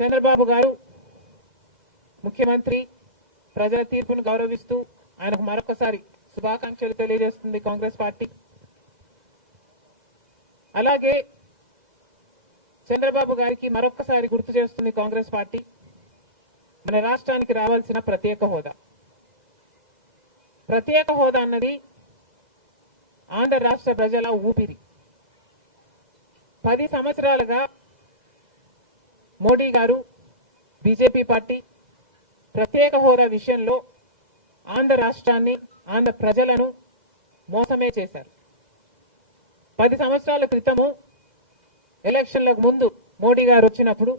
చంద్రబాబు గారు ముఖ్యమంత్రి ప్రజల తీర్పును గౌరవిస్తూ ఆయనకు మరొకసారి శుభాకాంక్షలు తెలియజేస్తుంది కాంగ్రెస్ పార్టీ. అలాగే చంద్రబాబు గారికి మరొకసారి గుర్తు చేస్తుంది కాంగ్రెస్ పార్టీ మన రాష్ట్రానికి రావాల్సిన ప్రత్యేక హోదా. ప్రత్యేక హోదా అన్నది ఆంధ్ర రాష్ట్ర ప్రజల ఊపిరి. 10 సంవత్సరాలుగా మోడీ గారు బీజేపీ పార్టీ ప్రత్యేక హోదా విషయంలో ఆంధ్ర రాష్ట్రాన్ని ఆంధ్ర ప్రజలను మోసమే చేశారు. 10 సంవత్సరాల క్రితము ఎలక్షన్లకు ముందు మోడీ గారు వచ్చినప్పుడు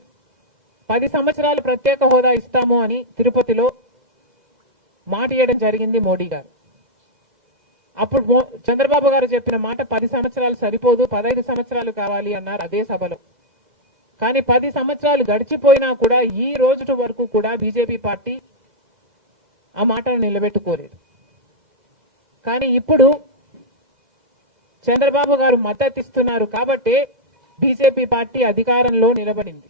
10 సంవత్సరాలు ప్రత్యేక హోదా ఇస్తాము అని తిరుపతిలో మాట ఇవ్వడం జరిగింది మోడీ గారు. అప్పుడు చంద్రబాబు గారు చెప్పిన మాట 10 సంవత్సరాలు సరిపోదు, 15 సంవత్సరాలు కావాలి అన్నారు అదే సభలో. కానీ 10 సంవత్సరాలు గడిచిపోయినా కూడా ఈ రోజు వరకు కూడా బీజేపీ పార్టీ ఆ మాటను నిలబెట్టుకోలేదు. కానీ ఇప్పుడు చంద్రబాబు గారు మద్దతు ఇస్తున్నారు కాబట్టి బీజేపీ పార్టీ అధికారంలో నిలబడింది.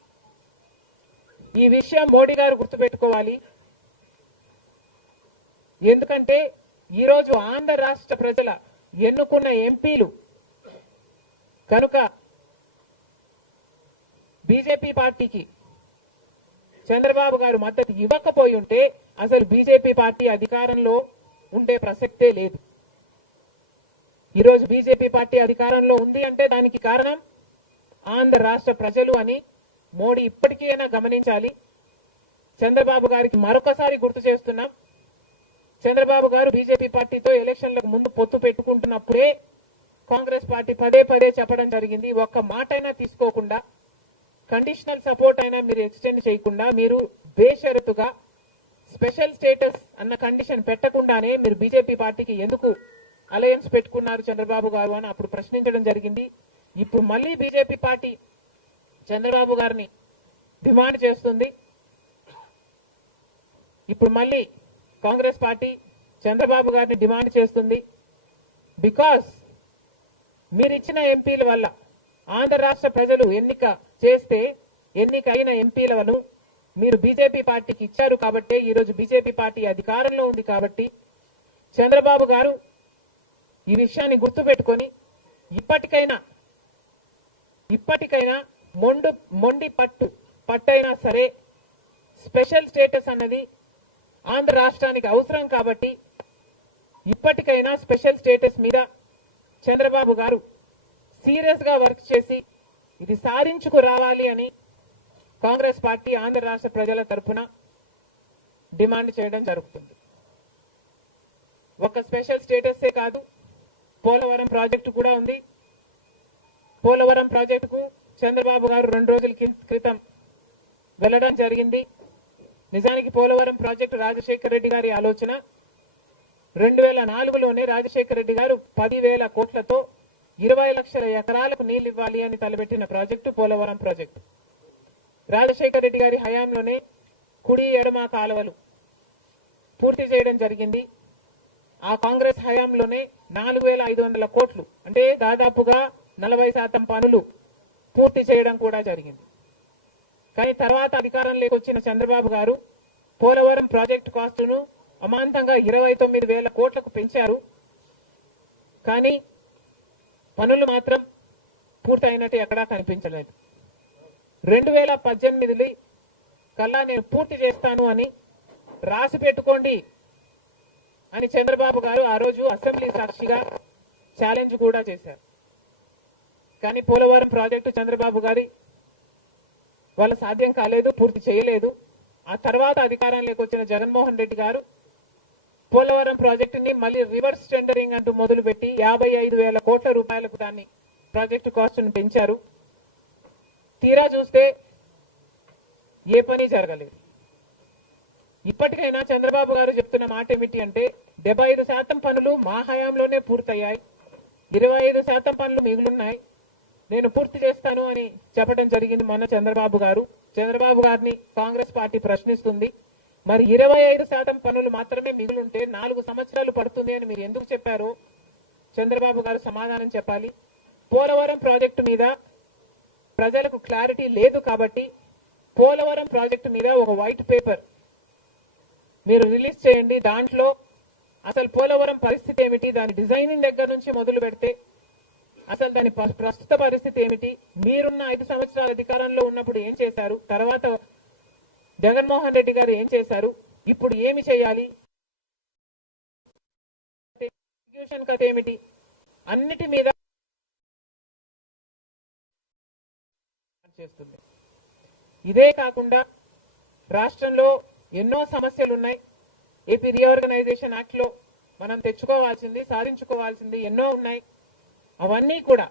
ఈ విషయం మోడీ గారు గుర్తుపెట్టుకోవాలి. ఎందుకంటే ఈరోజు ఆంధ్ర రాష్ట్ర ప్రజల ఎన్నుకున్న ఎంపీలు కనుక బీజేపీ పార్టీకి చంద్రబాబు గారు మద్దతు ఇవ్వకపోయి ఉంటే అసలు బీజేపీ పార్టీ అధికారంలో ఉండే ప్రసక్తే లేదు. ఈరోజు బీజేపీ పార్టీ అధికారంలో ఉంది అంటే దానికి కారణం ఆంధ్ర రాష్ట్ర ప్రజలు అని మోడీ ఇప్పటికైనా గమనించాలి. చంద్రబాబు గారికి మరొకసారి గుర్తు చేస్తున్నాం. చంద్రబాబు గారు బీజేపీ పార్టీతో ఎలక్షన్లకు ముందు పొత్తు పెట్టుకుంటున్నప్పుడే కాంగ్రెస్ పార్టీ పదే పదే చెప్పడం జరిగింది. ఒక్క మాట అయినా తీసుకోకుండా, కండిషనల్ సపోర్ట్ అయినా మీరు ఎక్స్టెండ్ చేయకుండా, మీరు బేషరతుగా స్పెషల్ స్టేటస్ అన్న కండిషన్ పెట్టకుండానే మీరు బీజేపీ పార్టీకి ఎందుకు అలయన్స్ పెట్టుకున్నారు చంద్రబాబు గారు అని అప్పుడు ప్రశ్నించడం జరిగింది. ఇప్పుడు మళ్ళీ బీజేపీ పార్టీ చంద్రబాబు గారిని డిమాండ్ చేస్తుంది. ఇప్పుడు మళ్ళీ కాంగ్రెస్ పార్టీ చంద్రబాబు గారిని డిమాండ్ చేస్తుంది. బికాస్ మీరిచ్చిన ఎంపీల వల్ల ఆంధ్ర రాష్ట్ర ప్రజలు ఎన్నికైన ఎంపీలను మీరు బీజేపీ పార్టీకి ఇచ్చారు కాబట్టి ఈరోజు బీజేపీ పార్టీ అధికారంలో ఉంది కాబట్టి చంద్రబాబు గారు ఈ విషయాన్ని గుర్తుపెట్టుకొని ఇప్పటికైనా మొండి పట్టైనా సరే స్పెషల్ స్టేటస్ అన్నది ఆంధ్ర రాష్ట్రానికి అవసరం కాబట్టి ఇప్పటికైనా స్పెషల్ స్టేటస్ మీద చంద్రబాబు గారు సీరియస్ గా వర్క్ చేసి ఇది సాధించుకు రావాలి అని కాంగ్రెస్ పార్టీ ఆంధ్ర రాష్ట్ర ప్రజల తరఫున డిమాండ్ చేయడం జరుగుతుంది. ఒక స్పెషల్ స్టేటసే కాదు, పోలవరం ప్రాజెక్టు కూడా ఉంది. పోలవరం ప్రాజెక్టుకు చంద్రబాబు గారు 2 రోజుల క్రితం వెళ్లడం జరిగింది. నిజానికి పోలవరం ప్రాజెక్టు రాజశేఖర రెడ్డి గారి ఆలోచన. 2004లోనే రాజశేఖర రెడ్డి గారు 10,000 కోట్లతో 20 లక్షల ఎకరాలకు నీళ్లు ఇవ్వాలి అని తలపెట్టిన ప్రాజెక్టు పోలవరం ప్రాజెక్టు. రాజశేఖర రెడ్డి గారి హయాంలోనే కుడి ఎడమ కాలువలు పూర్తి చేయడం జరిగింది. ఆ కాంగ్రెస్ హయాంలోనే 4,500 కోట్లు అంటే దాదాపుగా 40% పనులు పూర్తి చేయడం కూడా జరిగింది. కానీ తర్వాత అధికారంలోకి వచ్చిన చంద్రబాబు గారు పోలవరం ప్రాజెక్టు కాస్టును అమాంతంగా 29,000 కోట్లకు పెంచారు. కానీ పనులు మాత్రం పూర్తయినట్టు ఎక్కడా కనిపించలేదు. 2018 కల్లా నేను పూర్తి చేస్తాను అని రాసి పెట్టుకోండి అని చంద్రబాబు గారు ఆ రోజు అసెంబ్లీ సాక్షిగా ఛాలెంజ్ కూడా చేశారు. కానీ పోలవరం ప్రాజెక్టు చంద్రబాబు గారి వాళ్ళ సాధ్యం కాలేదు, పూర్తి చేయలేదు. ఆ తర్వాత అధికారంలోకి వచ్చిన జగన్మోహన్ రెడ్డి గారు పోలవరం ప్రాజెక్టుని మళ్ళీ రివర్స్ టెండరింగ్ అంటూ మొదలుపెట్టి 55,000 కోట్ల రూపాయలకు దాన్ని ప్రాజెక్టు కాస్ట్ను పెంచారు. తీరా చూస్తే ఏ పని జరగలేదు. ఇప్పటికైనా చంద్రబాబు గారు చెప్తున్న మాట ఏమిటి అంటే 75% పనులు మా హయాంలోనే పూర్తయ్యాయి, 25% పనులు మిగులున్నాయి, నేను పూర్తి చేస్తాను అని చెప్పడం జరిగింది మొన్న చంద్రబాబు గారు. చంద్రబాబు గారిని కాంగ్రెస్ పార్టీ ప్రశ్నిస్తుంది. మరి 25% పనులు మాత్రమే మిగులుంటే 4 సంవత్సరాలు పడుతుంది అని మీరు ఎందుకు చెప్పారో చంద్రబాబు గారు సమాధానం చెప్పాలి. పోలవరం ప్రాజెక్టు మీద ప్రజలకు క్లారిటీ లేదు కాబట్టి పోలవరం ప్రాజెక్టు మీద ఒక వైట్ పేపర్ మీరు రిలీజ్ చేయండి. దాంట్లో అసలు పోలవరం పరిస్థితి ఏమిటి, దాని డిజైనింగ్ దగ్గర నుంచి మొదలు పెడితే అసలు దాని ప్రస్తుత పరిస్థితి ఏమిటి, మీరున్న 5 సంవత్సరాల అధికారంలో ఉన్నప్పుడు ఏం చేశారు, తర్వాత జగన్మోహన్ రెడ్డి గారు ఏం చేశారు, ఇప్పుడు ఏమి చేయాలి, ఎగ్జిక్యూషన్ కథ ఏమిటి, అన్నిటి మీద చేస్తుంది. ఇదే కాకుండా రాష్ట్రంలో ఎన్నో సమస్యలు ఉన్నాయి. ఏపీ రీఆర్గనైజేషన్ యాక్ట్ లో మనం తెచ్చుకోవాల్సింది, సాధించుకోవాల్సింది ఎన్నో ఉన్నాయి. అవన్నీ కూడా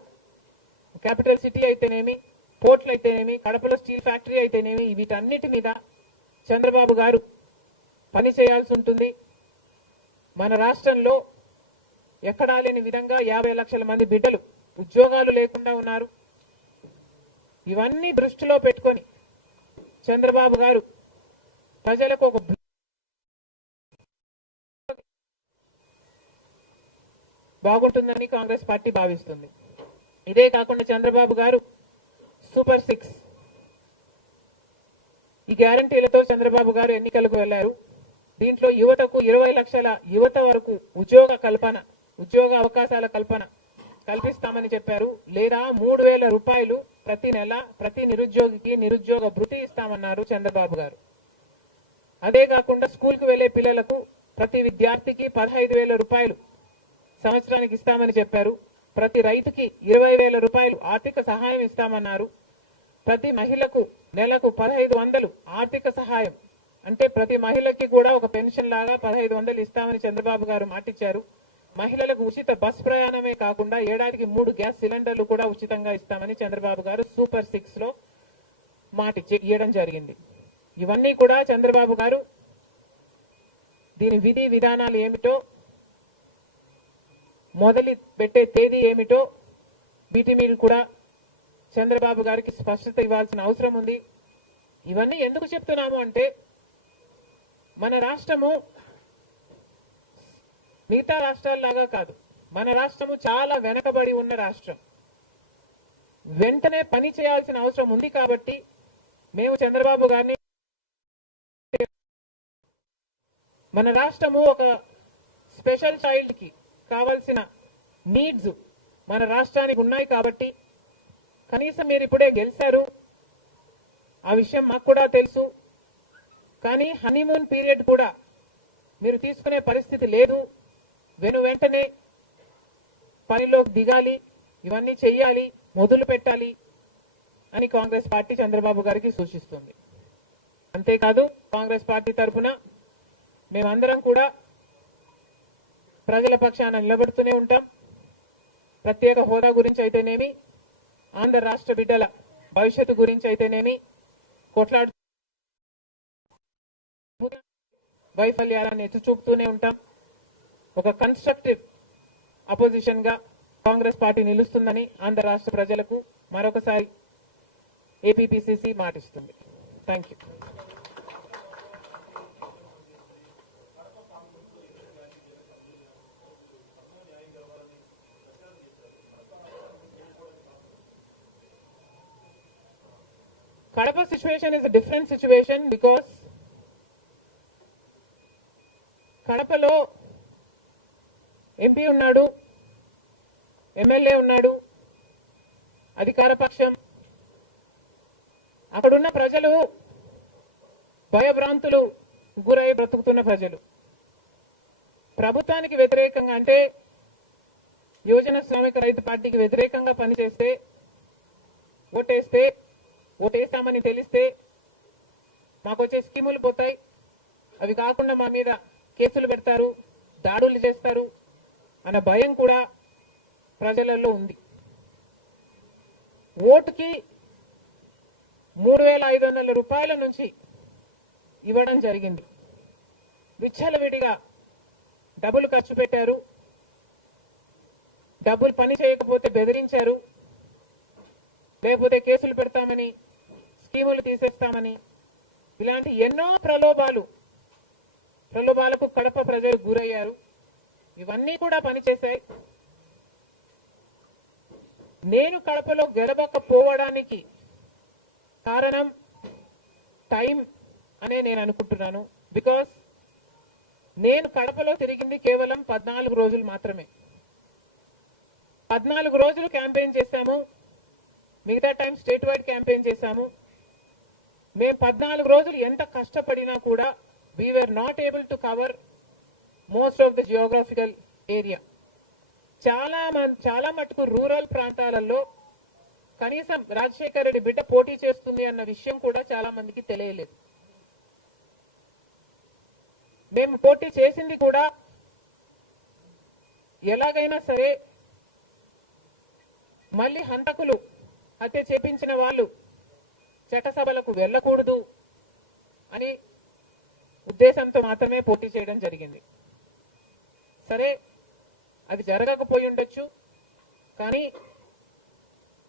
క్యాపిటల్ సిటీ అయితేనేమి, పోర్ట్లు అయితేనేమి, కడపలో స్టీల్ ఫ్యాక్టరీ అయితేనేమి, వీటన్నిటి మీద చంద్రబాబు గారు పని చేయాల్సి ఉంటుంది. మన రాష్ట్రంలో ఎక్కడా లేని విధంగా 50 లక్షల మంది బిడ్డలు ఉద్యోగాలు లేకుండా ఉన్నారు. ఇవన్నీ దృష్టిలో పెట్టుకొని చంద్రబాబు గారు ప్రజలకు ఒక బాగుంటుందని కాంగ్రెస్ పార్టీ భావిస్తుంది. ఇదే కాకుండా చంద్రబాబు గారు సూపర్ 6 ఈ గ్యారంటీలతో చంద్రబాబు గారు ఎన్నికలకు వెళ్లారు. దీంట్లో యువతకు 20 లక్షల యువత వరకు ఉద్యోగ అవకాశాల కల్పన కల్పిస్తామని చెప్పారు. లేదా 3,000 రూపాయలు ప్రతి నెల ప్రతి నిరుద్యోగికి నిరుద్యోగ భృతి ఇస్తామన్నారు చంద్రబాబు గారు. అదే కాకుండా స్కూల్కు వెళ్లే పిల్లలకు ప్రతి విద్యార్థికి 15,000 రూపాయలు సంవత్సరానికి ఇస్తామని చెప్పారు. ప్రతి రైతుకి 20,000 రూపాయలు ఆర్థిక సహాయం ఇస్తామన్నారు. ప్రతి మహిళకు నెలకు 1,500 ఆర్థిక సహాయం, అంటే ప్రతి మహిళకి కూడా ఒక పెన్షన్ లాగా 1,500 ఇస్తామని చంద్రబాబు గారు మాటిచ్చారు. మహిళలకు ఉచిత బస్ ప్రయాణమే కాకుండా ఏడాదికి 3 గ్యాస్ సిలిండర్లు కూడా ఉచితంగా ఇస్తామని చంద్రబాబు గారు సూపర్ 6 లో ఇవ్వడం జరిగింది. ఇవన్నీ కూడా చంద్రబాబు గారు దీని విధి విధానాలు ఏమిటో, మొదలు పెట్టే తేదీ ఏమిటో వీటి మీద కూడా చంద్రబాబు గారికి స్పష్టత ఇవ్వాల్సిన అవసరం ఉంది. ఇవన్నీ ఎందుకు చెప్తున్నాము అంటే మన రాష్ట్రము మిగతా రాష్ట్రాల్లాగా కాదు. మన రాష్ట్రము చాలా వెనకబడి ఉన్న రాష్ట్రం. వెంటనే పని చేయాల్సిన అవసరం ఉంది కాబట్టి మేము చంద్రబాబు గారిని, మన రాష్ట్రము ఒక స్పెషల్ చైల్డ్ కి కావాల్సిన నీడ్స్ మన రాష్ట్రానికి ఉన్నాయి కాబట్టి కనీసం మీరు ఇప్పుడే గెలిచారు, ఆ విషయం మాకు కూడా తెలుసు. కానీ హనీమూన్ పీరియడ్ కూడా మీరు తీసుకునే పరిస్థితి లేదు. వెంటనే పనిలోకి దిగాలి, ఇవన్నీ చెయ్యాలి, మొదలు పెట్టాలి అని కాంగ్రెస్ పార్టీ చంద్రబాబు గారికి సూచిస్తుంది. అంతేకాదు కాంగ్రెస్ పార్టీ తరఫున మేమందరం కూడా ప్రజల పక్షాన నిలబడుతూనే ఉంటాం. ప్రత్యేక హోదా గురించి అయితేనేమి, ఆంధ్ర రాష్ట్ర బిడ్డల భవిష్యత్తు గురించి అయితేనేమి కొట్లాడు వైఫల్యాలను ఎత్తి చూపుతూనే ఉంటాం. ఒక కన్స్ట్రక్టివ్ అపోజిషన్ గా కాంగ్రెస్ పార్టీ నిలుస్తుందని ఆంధ్ర రాష్ట్ర ప్రజలకు మరొకసారి ఏపీపీసీసీ మాటిస్తుంది. Thank you. Kadapa situation is a different situation because కడపలో ఎంపీ ఉన్నాడు, ఎమ్మెల్యే ఉన్నాడు, అధికార పక్షం. అక్కడున్న ప్రజలు భయభ్రాంతులు గురై బ్రతుకుతున్న ప్రజలు. ప్రభుత్వానికి వ్యతిరేకంగా అంటే యువజన శ్రామిక రైతు పార్టీకి వ్యతిరేకంగా పనిచేస్తే, ఓటేస్తామని తెలిస్తే మాకు వచ్చే స్కీములు పోతాయి, అవి కాకుండా మా మీద కేసులు పెడతారు, దాడులు చేస్తారు అన్న భయం కూడా ప్రజలలో ఉంది. ఓటుకి 3,500 రూపాయల నుంచి ఇవ్వడం జరిగింది. విచ్చలవిడిగా డబ్బులు ఖర్చు పెట్టారు. డబ్బులు పని చేయకపోతే బెదిరించారు, లేకపోతే కేసులు పెడతామని, స్కీములు తీసేస్తామని, ఇలాంటి ఎన్నో ప్రలోభాలకు కడప ప్రజలు గురయ్యారు. ఇవన్నీ కూడా పనిచేశాయి. నేను కడపలో గెలవకపోవడానికి కారణం టైం అనే నేను అనుకుంటున్నాను. బికాస్ నేను కడపలో తిరిగింది కేవలం 14 రోజులు మాత్రమే. 14 రోజులు క్యాంపెయిన్ చేశాము. మిగతా టైం స్టేట్ వైడ్ క్యాంపెయిన్ చేశాము. మేము 14 రోజులు ఎంత కష్టపడినా కూడా we were not able to cover most of the geographical area. చాలా మటుకు రూరల్ ప్రాంతాలలో కనీసం రాజశేఖర రెడ్డి బిడ్డ పోటీ చేస్తుంది అన్న విషయం కూడా చాలా మందికి తెలియలేదు. మేము పోటీ చేసింది కూడా ఎలాగైనా సరే మళ్ళీ హంతకులు హత్య చేపించిన వాళ్ళు చట్టసభలకు వెళ్ళకూడదు అని ఉద్దేశంతో మాత్రమే పోటీ చేయడం జరిగింది. సరే, అది జరగకపోయి ఉండొచ్చు, కానీ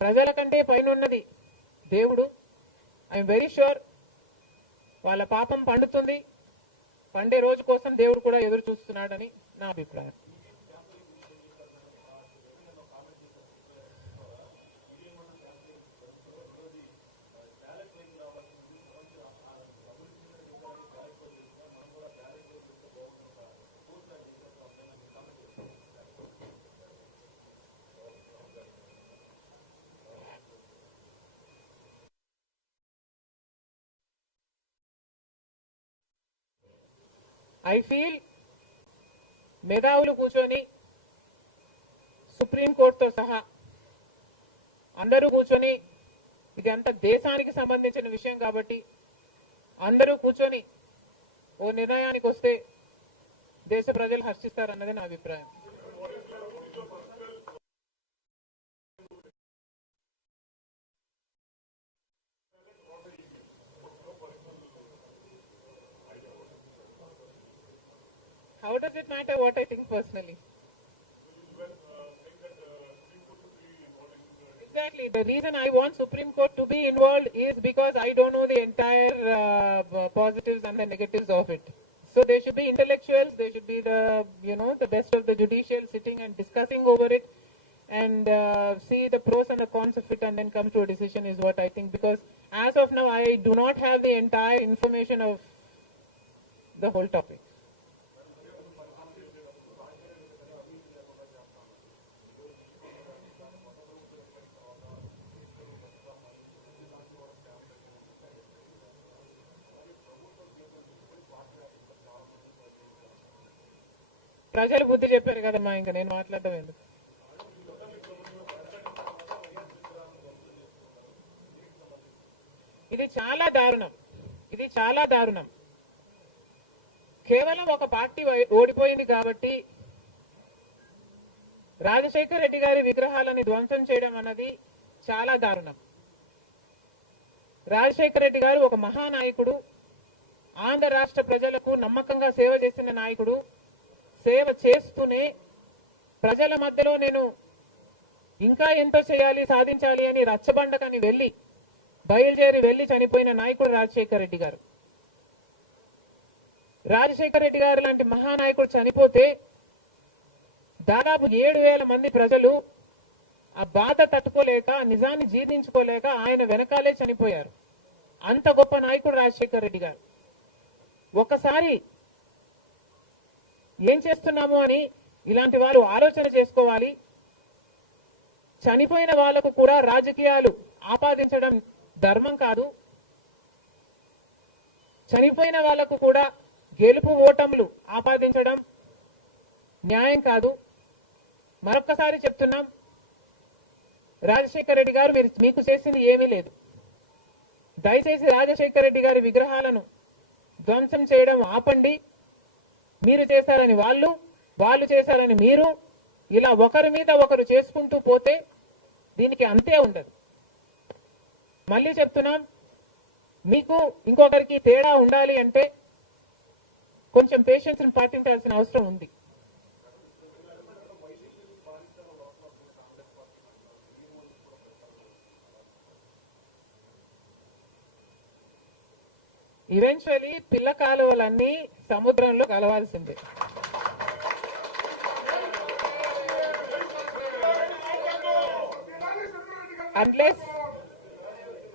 ప్రజల కంటే పైనున్నది దేవుడు. ఐఎమ్ వెరీ ష్యూర్ వాళ్ళ పాపం పండుతుంది. పండే రోజు కోసం దేవుడు కూడా ఎదురు చూస్తున్నాడని నా అభిప్రాయం. ఐ ఫీల్ మేధావులు కూర్చొని సుప్రీంకోర్టుతో సహా అందరూ కూర్చొని, ఇది అంత దేశానికి సంబంధించిన విషయం కాబట్టి అందరూ కూర్చొని ఓ నిర్ణయానికి వస్తే దేశ ప్రజలు హర్షిస్తారన్నది నా అభిప్రాయం. How does it matter what I think personally? Exactly. The reason I want Supreme Court to be involved is because I don't know the entire positives and the negatives of it. So there should be intellectuals, there should be the best of the judicial sitting and discussing over it and see the pros and the cons of it and then come to a decision is what I think. Because as of now, I do not have the entire information of the whole topic. ప్రజలు బుద్ధి చెప్పారు కదమ్మా, ఇంకా నేను మాట్లాడడం ఎందుకు. ఇది చాలా దారుణం, ఇది చాలా దారుణం. కేవలం ఒక పార్టీ ఓడిపోయింది కాబట్టి రాజశేఖర రెడ్డి గారి విగ్రహాలను ధ్వంసం చేయడం అన్నది చాలా దారుణం. రాజశేఖర రెడ్డి గారు ఒక మహానాయకుడు, ఆంధ్ర రాష్ట్ర ప్రజలకు నమ్మకంగా సేవ చేసిన నాయకుడు. సేవ చేస్తూనే ప్రజల మధ్యలో నేను ఇంకా ఎంతో చేయాలి, సాధించాలి అని రచ్చబండకని బయలుదేరి వెళ్లి చనిపోయిన నాయకుడు రాజశేఖర రెడ్డి గారు. రాజశేఖర రెడ్డి గారు లాంటి మహానాయకుడు చనిపోతే దాదాపు 7,000 మంది ప్రజలు ఆ బాధ తట్టుకోలేక, నిజాన్ని జీర్ణించుకోలేక ఆయన వెనకాలే చనిపోయారు. అంత గొప్ప నాయకుడు రాజశేఖర రెడ్డి గారు. ఒకసారి ఏం చేస్తున్నాము అని ఇలాంటి వాళ్ళు ఆలోచన చేసుకోవాలి. చనిపోయిన వాళ్లకు కూడా రాజకీయాలు ఆపాదించడం ధర్మం కాదు. చనిపోయిన వాళ్లకు కూడా గెలుపు ఓటములు ఆపాదించడం న్యాయం కాదు. మరొక్కసారి చెప్తున్నాం, రాజశేఖర రెడ్డి గారు మీకు చేసింది ఏమీ లేదు. దయచేసి రాజశేఖర రెడ్డి గారి విగ్రహాలను ధ్వంసం చేయడం ఆపండి. మీరు చేశారని వాళ్ళు చేశారని మీరు, ఇలా ఒకరి మీద ఒకరు చేసుకుంటూ పోతే దీనికి అంతే ఉండదు. మళ్ళీ చెప్తున్నాం, మీకు ఇంకొకరికి తేడా ఉండాలి అంటే కొంచెం పేషెన్స్ పాటించాల్సిన అవసరం ఉంది. ఈవెన్చువలీ పిల్ల కాలువలన్నీ సముద్రంలో కలవాల్సిందే.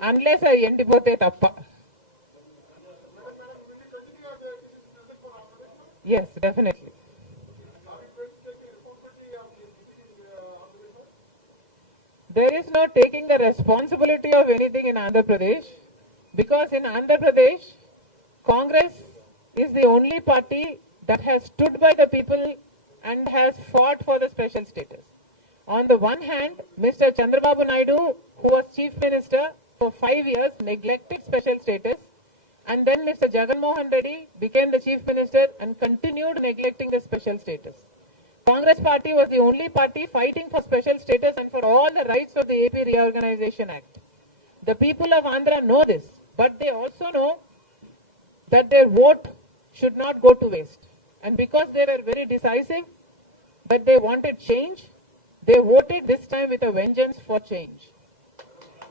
అన్లెస్ అవి ఎండిపోతే తప్ప. Yes, definitely. There is no taking the responsibility of anything in Andhra Pradesh, because in Andhra Pradesh, Congress is the only party that has stood by the people and has fought for the special status. On the one hand, Mr. Chandrababu Naidu, who was Chief Minister for 5 years, neglected special status, and then Mr. Jagan Mohan Reddy became the Chief Minister and continued neglecting the special status. Congress party was the only party fighting for special status and for all the rights of the AP Reorganization Act. The people of Andhra know this, but they also know that their vote should not go to waste. And because they were very decisive, that they wanted change, they voted this time with a vengeance for change.